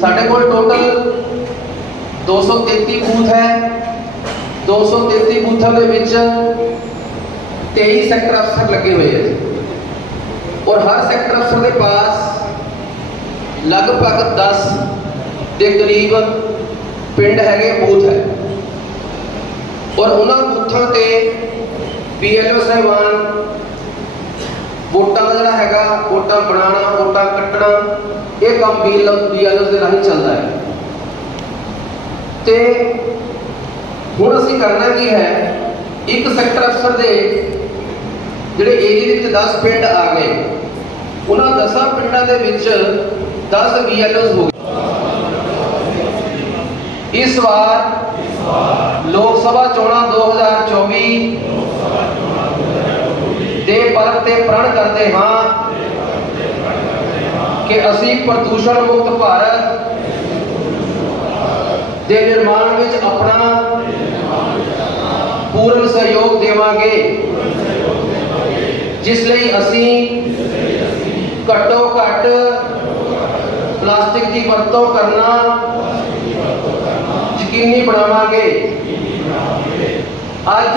ਸਾਡੇ ਕੋਲ total 233 booth ਹੈ। 233 ਬੂਥਾਂ ਦੇ ਵਿੱਚ 23 ਸੈਕਟਰ ਅਫਸਰ ਲੱਗੇ ਹੋਏ ਹੈ ਔਰ ਹਰ ਸੈਕਟਰ ਅਫਸਰ ਦੇ ਪਾਸ ਲਗਭਗ 10 ਦੇ ਕਰੀਬ ਪਿੰਡ ਹੈਗੇ, ਬੂਥ ਹੈ। ਔਰ ਉਹਨਾਂ ਬੂਥਾਂ ਤੇ ਬੀਐਲਓ ਸਾਹਿਬਾਨ ਵੋਟਾਂ ਦਾ ਜਿਹੜਾ ਹੈਗਾ, ਵੋਟਾਂ ਬਣਾਉਣਾ, ਵੋਟਾਂ ਕੱਟਣਾ ਇਹ ਕੰਮ ਬੀਐਲਓ ਬੀਐਲਓ ਦੇ ਰਾਹੀਂ ਚੱਲਦਾ ਹੈ। ਤੇ ਹੁਣ ਅਸੀਂ ਕਰਨਾ ਕੀ ਹੈ, ਇੱਕ ਸੈਕਟਰ ਅਫਸਰ ਦੇ ਜਿਹੜੇ ਏਰੀਆ ਵਿੱਚ 10 ਪਿੰਡ ਆ ਗਏ, ਉਹਨਾਂ 10 ਪਿੰਡਾਂ ਦੇ ਵਿੱਚ 10 ਬੀਐਲਓਸ ਹੋ ਗਏ। ਇਸ ਵਾਰ ਲੋਕ ਸਭਾ ਚੋਣਾਂ 2024 ਦੇ ਪਰਤ ਤੇ ਪ੍ਰਣ ਕਰਦੇ ਹਾਂ। ਕਿ ਅਸੀਂ ਪ੍ਰਦੂਸ਼ਣ ਮੁਕਤ ਭਾਰਤ ਦੇ ਨਿਰਮਾਣ ਵਿੱਚ ਆਪਣਾ ਪੂਰਨ ਸਹਿਯੋਗ ਦੇਵਾਂਗੇ, ਜਿਸ ਲਈ ਅਸੀਂ ਘੱਟੋ ਘੱਟ ਪਲਾਸਟਿਕ ਦੀ ਵਰਤੋਂ ਕਰਨਾ ਯਕੀਨੀ ਬਣਾਵਾਂਗੇ। ਅੱਜ